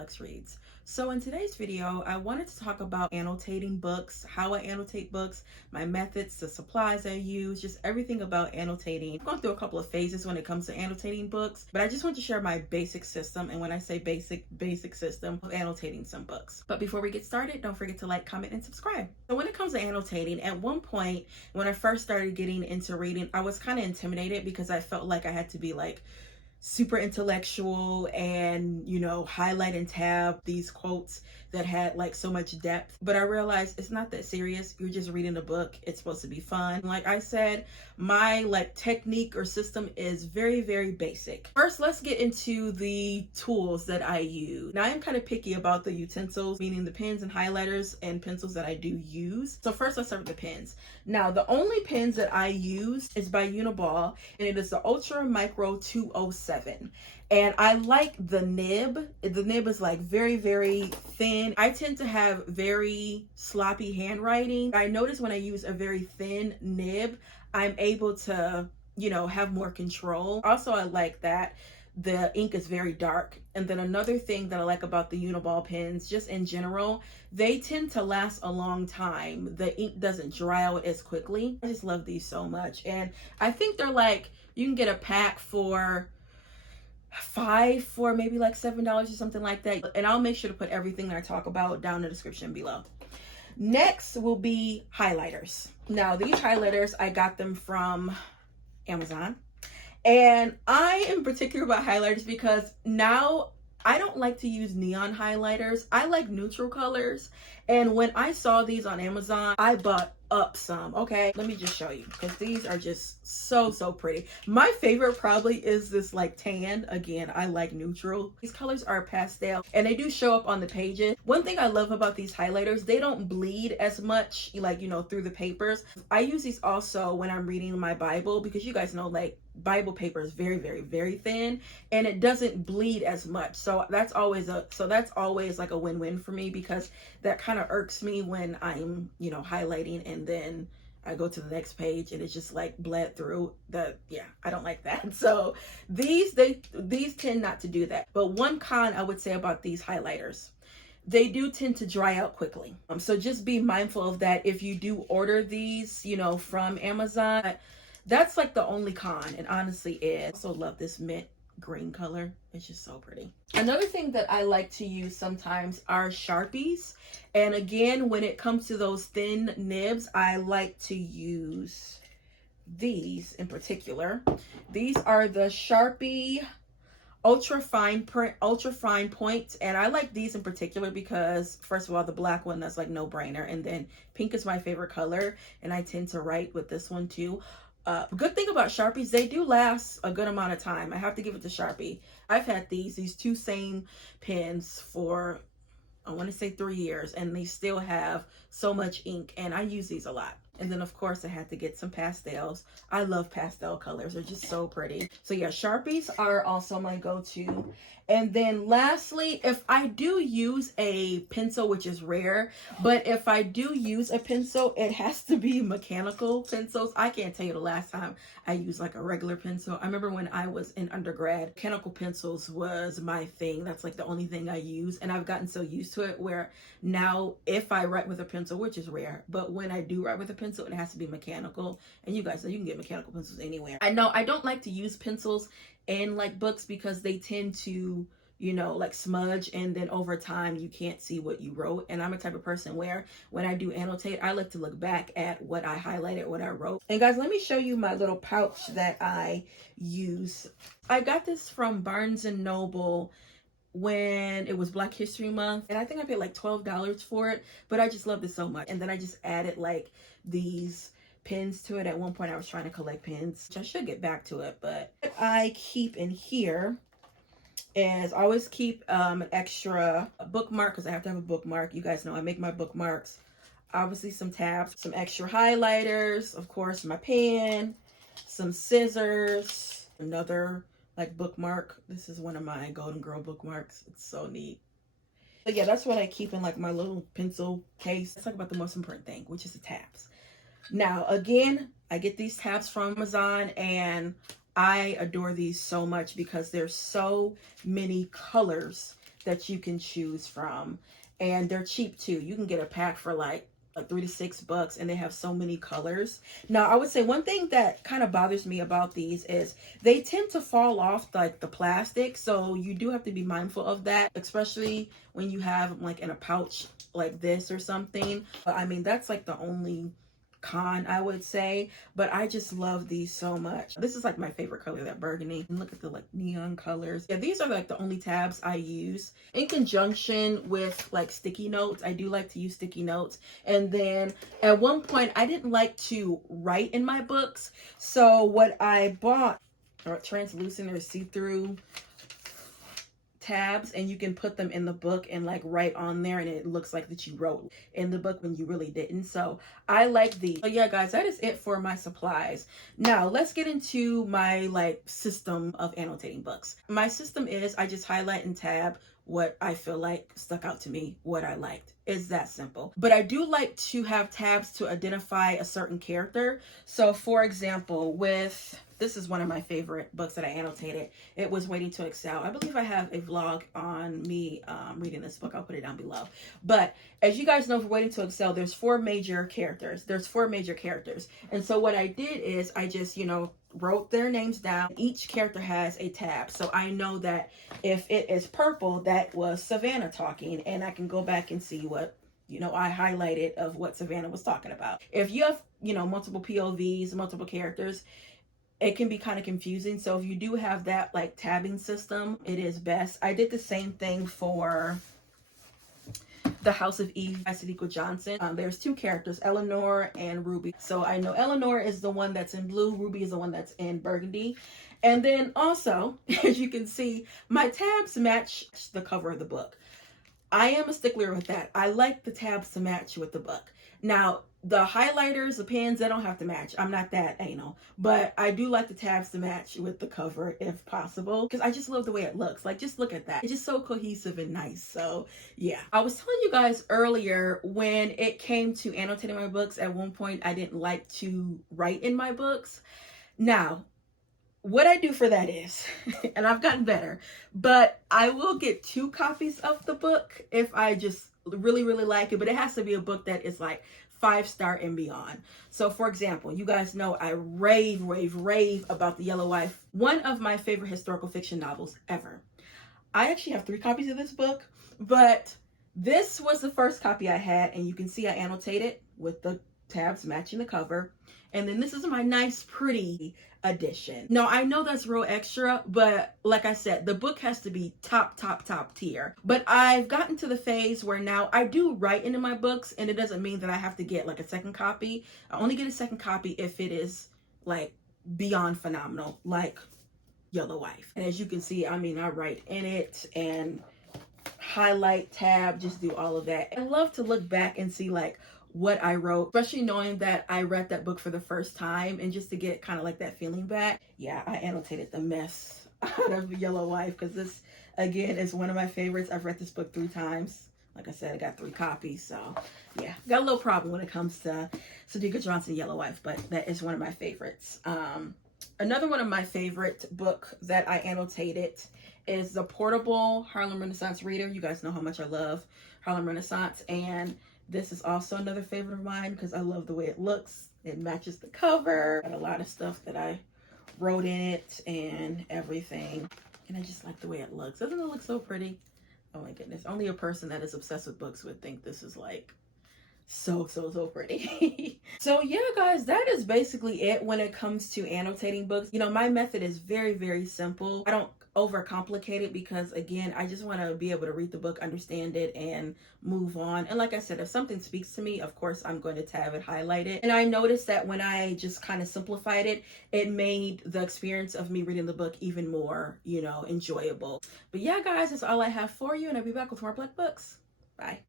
Lex Reads. So in today's video, I wanted to talk about annotating books, how I annotate books, my methods, the supplies I use, just everything about annotating. I've gone through a couple of phases when it comes to annotating books, but I just want to share my basic system. And when I say basic system of annotating some books. But before we get started, don't forget to like, comment, and subscribe. So when it comes to annotating, at one point when I first started getting into reading, I was kind of intimidated because I felt like I had to be like super intellectual and, you know, highlight and tab these quotes that had like so much depth. But I realized it's not that serious. You're just reading a book. It's supposed to be fun. Like I said, my like technique or system is very, very basic. First, let's get into the tools that I use. Now, I am kind of picky about the utensils, meaning the pens and highlighters and pencils that I do use. So first, let's start with the pens. Now, the only pens that I use is by Uniball, and it is the Ultra Micro 207. And I like the nib. The nib is like very, very thin. I tend to have very sloppy handwriting. I notice when I use a very thin nib, I'm able to, you know, have more control. Also, I like that the ink is very dark. And then another thing that I like about the Uniball pens, just in general, they tend to last a long time. The ink doesn't dry out as quickly. I just love these so much. And I think they're like, you can get a pack for $5 for maybe like $7 or something like that. And I'll make sure to put everything that I talk about down in the description below. Next will be highlighters. Now, these highlighters, I got them from Amazon. And I am particular about highlighters because now I don't like to use neon highlighters. I like neutral colors. And when I saw these on Amazon, I bought up some. Okay, let me just show you because these are just so pretty. My favorite probably is this like tan. Again, I like neutral. These colors are pastel and they do show up on the pages. One thing I love about these highlighters, they don't bleed as much, like, you know, through the papers. I use these also when I'm reading my Bible because you guys know, like, Bible paper is very thin and it doesn't bleed as much. So that's always like a win-win for me because that kind of irks me when I'm, you know, highlighting and then I go to the next page and it's just like bled through. I don't like that. So these tend not to do that. But one con I would say about these highlighters, they do tend to dry out quickly. So just be mindful of that if you do order these, you know, from Amazon. That's like the only con, and honestly is. I also love this mint green color. It's just so pretty. Another thing that I like to use sometimes are Sharpies. And again, when it comes to those thin nibs, I like to use these in particular. These are the Sharpie ultra fine points, and I like these in particular because first of all, the black one, that's like no brainer, and then pink is my favorite color and I tend to write with this one too. Good thing about Sharpies, they do last a good amount of time. I have to give it to Sharpie. I've had these two same pens for, I want to say 3 years, and they still have so much ink, and I use these a lot. And then of course I had to get some pastels. I love pastel colors. They're just so pretty. So yeah, Sharpies are also my go-to. And then lastly, if I do use a pencil, which is rare, but if I do use a pencil, it has to be mechanical pencils. I can't tell you the last time I used like a regular pencil. I remember when I was in undergrad, mechanical pencils was my thing. That's like the only thing I use. And I've gotten so used to it where now if I write with a pencil, which is rare, but when I do write with a pencil, it has to be mechanical. And you guys know you can get mechanical pencils anywhere. I know I don't like to use pencils in like books because they tend to, you know, like smudge, and then over time you can't see what you wrote. And I'm a type of person where when I do annotate, I like to look back at what I highlighted, what I wrote. And guys, let me show you my little pouch that I use. I got this from Barnes and Noble when it was Black History Month, and I think I paid like $12 for it, but I just loved it so much. And then I just added like these pins to it. At one point I was trying to collect pins, which I should get back to it. But what I keep in here is I always keep an extra bookmark because I have to have a bookmark. You guys know I make my bookmarks. Obviously some tabs, some extra highlighters, of course my pen, some scissors, another like bookmark. This is one of my Golden Girl bookmarks. It's so neat. But yeah, that's what I keep in like my little pencil case. Let's talk about the most important thing, which is the tabs. Now, again, I get these tabs from Amazon and I adore these so much because there's so many colors that you can choose from. And they're cheap too. You can get a pack for like $3 to $6, and they have so many colors. Now, I would say one thing that kind of bothers me about these is they tend to fall off like the plastic. So you do have to be mindful of that, especially when you have them like in a pouch like this or something. But I mean, that's like the only con, I would say. But I just love these so much. This is like my favorite color, that burgundy. And look at the like neon colors. Yeah, these are like the only tabs I use in conjunction with like sticky notes. I do like to use sticky notes. And then at one point I didn't like to write in my books, so what I bought are translucent or see-through tabs, and you can put them in the book and like write on there, and it looks like that you wrote in the book when you really didn't. So I like these. So yeah, guys, that is it for my supplies. Now let's get into my like system of annotating books. My system is I just highlight and tab what I feel like stuck out to me, what I liked. It's that simple. But I do like to have tabs to identify a certain character. So for example, this is one of my favorite books that I annotated. It was Waiting to Excel. I believe I have a vlog on me reading this book. I'll put it down below. But as you guys know, for Waiting to Excel, there's four major characters. And so what I did is I just, wrote their names down. Each character has a tab. So I know that if it is purple, that was Savannah talking. And I can go back and see what, I highlighted of what Savannah was talking about. If you have, multiple POVs, multiple characters, it can be kind of confusing. So if you do have that like tabbing system, it is best. I did the same thing for The House of Eve by Sadiqa Johnson. There's two characters, Eleanor and Ruby. So I know Eleanor is the one that's in blue, Ruby is the one that's in burgundy. And then also, as you can see, my tabs match the cover of the book. I am a stickler with that. I like the tabs to match with the book. Now, the highlighters, the pens, they don't have to match. I'm not that anal. But I do like the tabs to match with the cover if possible, because I just love the way it looks. Like, just look at that. It's just so cohesive and nice. So, yeah. I was telling you guys earlier, when it came to annotating my books, at one point I didn't like to write in my books. Now, what I do for that is, and I've gotten better, but I will get 2 copies of the book if I just really, really like it. But it has to be a book that is like 5-star and beyond. So for example, you guys know I rave about The Yellow Wife, one of my favorite historical fiction novels ever. I actually have 3 copies of this book, but this was the first copy I had, and you can see I annotated with the tabs matching the cover. And then this is my nice, pretty edition. Now, I know that's real extra, but like I said, the book has to be top tier. But I've gotten to the phase where now I do write into my books, and it doesn't mean that I have to get like a second copy. I only get a second copy if it is like beyond phenomenal, like Yellow Wife. And as you can see, I mean, I write in it and highlight, tab, just do all of that. I love to look back and see like what I wrote, especially knowing that I read that book for the first time, and just to get kind of like that feeling back. Yeah, I annotated the mess out of Yellow Wife, because this again is one of my favorites. I've read this book 3 times. Like I said, I got 3 copies. So yeah, got a little problem when it comes to Sadiqa Johnson Yellow Wife, but that is one of my favorites. Another one of my favorite book that I annotated is the portable Harlem Renaissance Reader. You guys know how much I love Harlem Renaissance, and this is also another favorite of mine because I love the way it looks. It matches the cover. Got a lot of stuff that I wrote in it and everything. And I just like the way it looks. Doesn't it look so pretty? Oh my goodness. Only a person that is obsessed with books would think this is like so pretty. So yeah, guys, that is basically it when it comes to annotating books. My method is very simple. I don't overcomplicate it, because again, I just want to be able to read the book, understand it, and move on. And like I said, if something speaks to me, of course I'm going to tab it, highlight it. And I noticed that when I just kind of simplified it, it made the experience of me reading the book even more, enjoyable. But yeah, guys, that's all I have for you, and I'll be back with more Black books. Bye.